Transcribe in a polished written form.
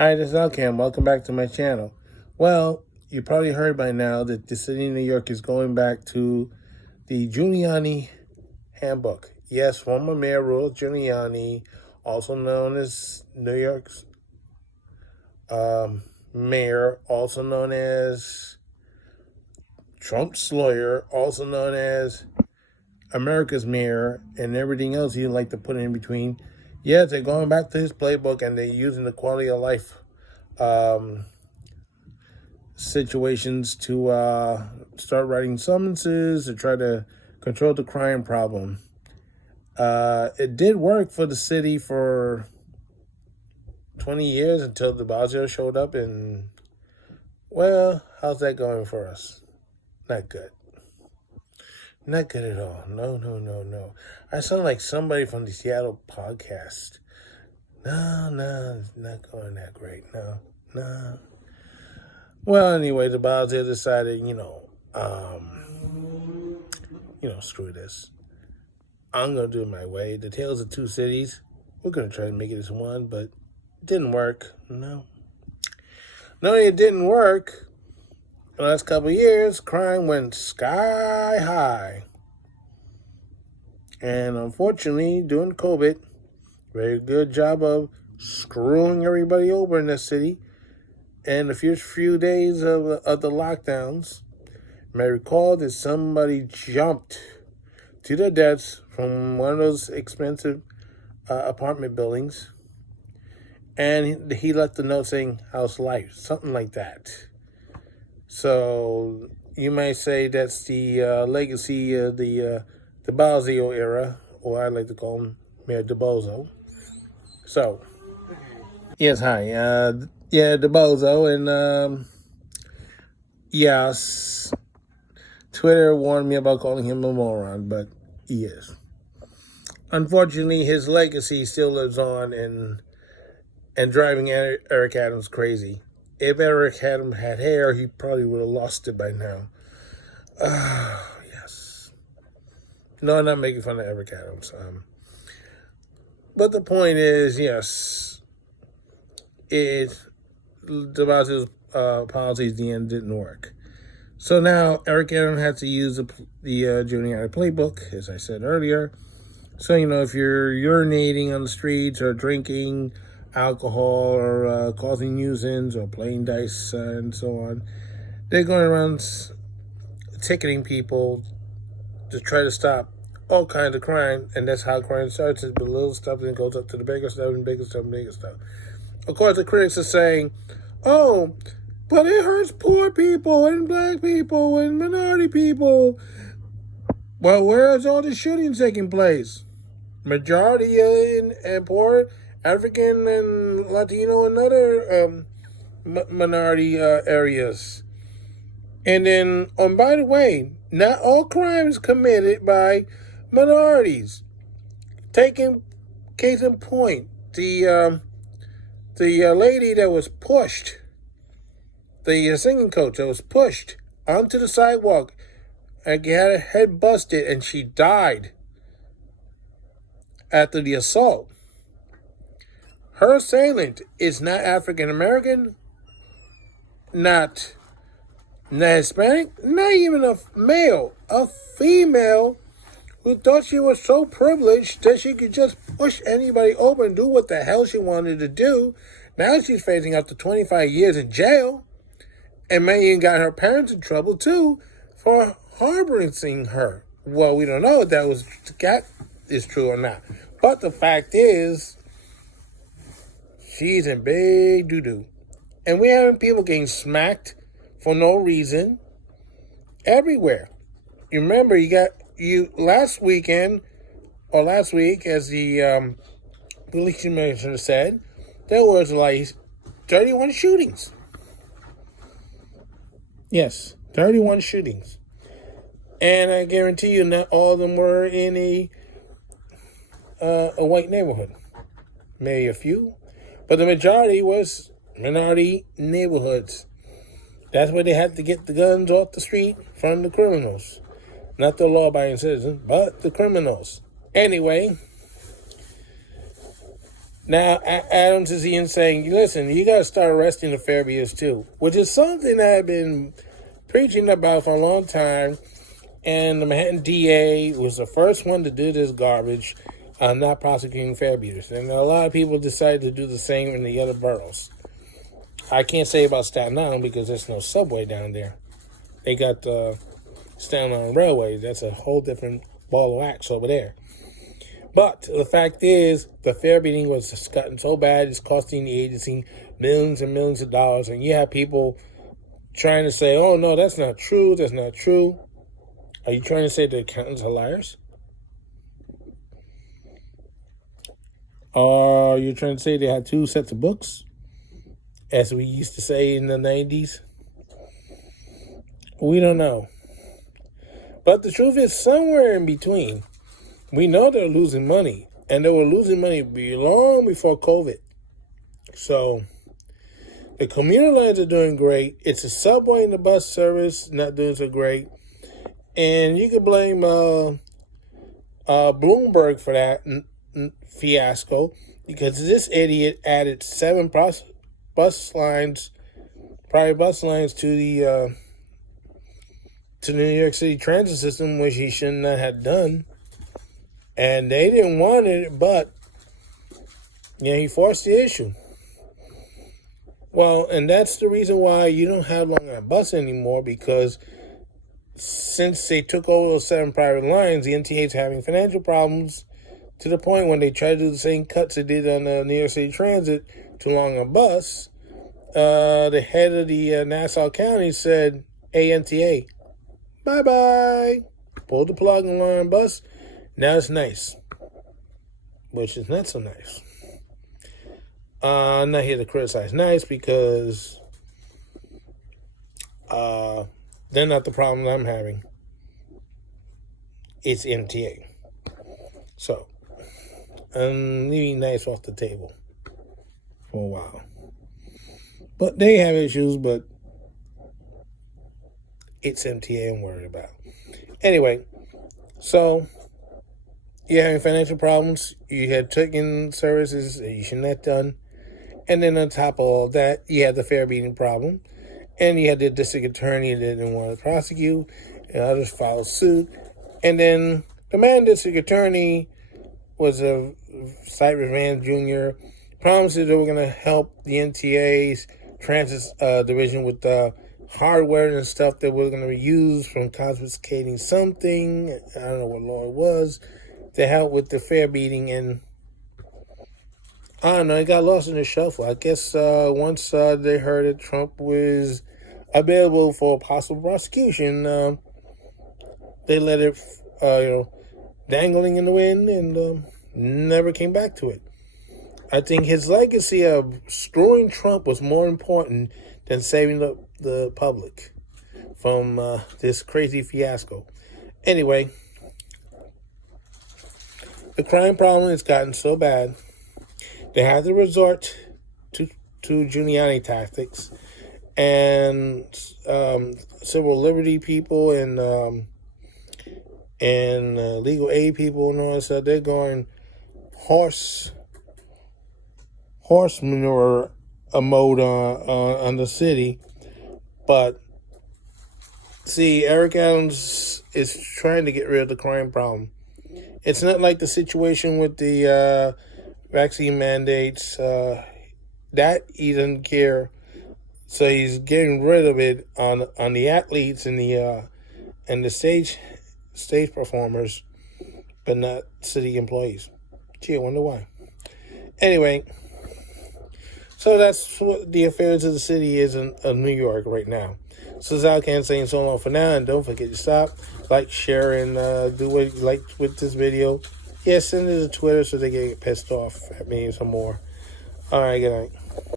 Hi, this is Alcam. Welcome back to my channel. Well, you probably heard by now that the city of New York is going back to the Giuliani handbook. Yes, former Mayor Rudy Giuliani, also known as New York's mayor, also known as Trump's lawyer, also known as America's mayor, and everything else you like to put in between. Yes, they're going back to his playbook and they're using the quality of life situations to start writing summonses to try to control the crime problem. It did work for the city for 20 years until DeBozo showed up, and, well, how's that going for us? Not good. Not good at all. No. I sound like somebody from the Seattle podcast. No, it's not going that great. No. Well, anyway, DeBozo decided, screw this. I'm going to do it my way. The Tales of Two Cities. We're going to try to make it as one, but it didn't work. No, it didn't work. The last couple of years, crime went sky high. And unfortunately, during COVID, very good job of screwing everybody over in this city. And the first few days of the lockdowns, you may recall that somebody jumped to their deaths from one of those expensive apartment buildings. And he left a note saying, "How's life?" Something like that. So you might say that's the legacy of the DeBozo era, or I like to call him Mayor DeBozo. So, yes, hi. DeBozo, and yes, Twitter warned me about calling him a moron, but he is. Unfortunately, his legacy still lives on and driving Eric Adams crazy. If Eric Adams had hair, he probably would have lost it by now. Yes. No, I'm not making fun of Eric Adams. But the point is, yes, DeBozo's policies in the end didn't work. So now Eric Adams had to use the Giuliani playbook, as I said earlier. So, if you're urinating on the streets or drinking alcohol or causing nuisance or playing dice and so on, they're going around ticketing people to try to stop all kinds of crime. And that's how crime starts. It's the little stuff, and it goes up to the bigger stuff and bigger stuff and bigger stuff. Of course, the critics are saying, "Oh, but it hurts poor people and black people and minority people." Well, where is all the shootings taking place? Majority in poor African and Latino and other minority areas. And then, by the way, not all crimes committed by minorities. Taking case in point, the lady that was pushed, the singing coach that was pushed onto the sidewalk and had her head busted, and she died after the assault. Her assailant is not African American, not Hispanic, not even a male, a female who thought she was so privileged that she could just push anybody over and do what the hell she wanted to do. Now she's facing up to 25 years in jail, and may even got her parents in trouble too for harboring her. Well, we don't know if that is true or not. But the fact is, she's in big doo-doo. And we're having people getting smacked for no reason everywhere. You remember, last week, as the police commissioner said, there was like 31 shootings. Yes, 31 shootings. And I guarantee you not all of them were in a white neighborhood. Maybe a few. But the majority was minority neighborhoods. That's where they had to get the guns off the street from the criminals. Not the law-abiding citizens, but the criminals. Anyway, Now, Adams is even saying, listen, you got to start arresting the fair beaters too, which is something I've been preaching about for a long time. And the Manhattan DA was the first one to do this garbage, not prosecuting fair beaters. And a lot of people decided to do the same in the other boroughs. I can't say about Staten Island because there's no subway down there. They got the Staten Island Railway. That's a whole different ball of wax over there. But the fact is, the fare beating was gotten so bad, it's costing the agency millions and millions of dollars. And you have people trying to say, oh, no, that's not true. That's not true. Are you trying to say the accountants are liars? Or are you trying to say they had two sets of books, as we used to say in the 90s? We don't know. But the truth is, somewhere in between, we know they're losing money, and they were losing money long before COVID. So the commuter lines are doing great. It's the subway and the bus service not doing so great. And you can blame Bloomberg for that fiasco, because this idiot added 7 private bus lines to the New York City transit system, which he should not have done. And they didn't want it, but he forced the issue. Well, and that's the reason why you don't have Long Island Bus anymore, because since they took over those 7 private lines, the MTA is having financial problems to the point when they try to do the same cuts they did on the New York City Transit to Long Island Bus. The head of the Nassau County said, hey, MTA, bye-bye. Pulled the plug on Long Island Bus. Now it's nice, which is not so nice. I'm not here to criticize nice because they're not the problem I'm having. It's MTA. So, I'm leaving nice off the table for a while. But they have issues, but it's MTA I'm worried about. Anyway, so you're having financial problems. You had taken services that you shouldn't have done. And then on top of all that, you had the fare beating problem. And you had the district attorney that didn't want to prosecute. And others filed suit. And then the man district attorney was a Cyrus Vance Jr. Promised that they were going to help the NTA's transit division with the hardware and stuff that we're going to use from confiscating something. I don't know what law it was. To help with the fare beating, and I don't know, it got lost in the shuffle. I guess once they heard that Trump was available for possible prosecution, they let it, dangling in the wind, and never came back to it. I think his legacy of screwing Trump was more important than saving the public from this crazy fiasco. Anyway, the crime problem has gotten so bad, they had to resort to Giuliani tactics, and civil liberty people and legal aid people and all that stuff. They're going horse manure mode on the city, but see, Eric Adams is trying to get rid of the crime problem. It's not like the situation with the vaccine mandates. That he doesn't care. So he's getting rid of it on the athletes and the stage performers, but not city employees. Gee, I wonder why. Anyway, so that's what the affairs of the city is in New York right now. So Zalcan saying so long for now, and don't forget to stop, like, share, and do what you like with this video. Yeah, send it to Twitter so they get pissed off at me some more. All right, good night.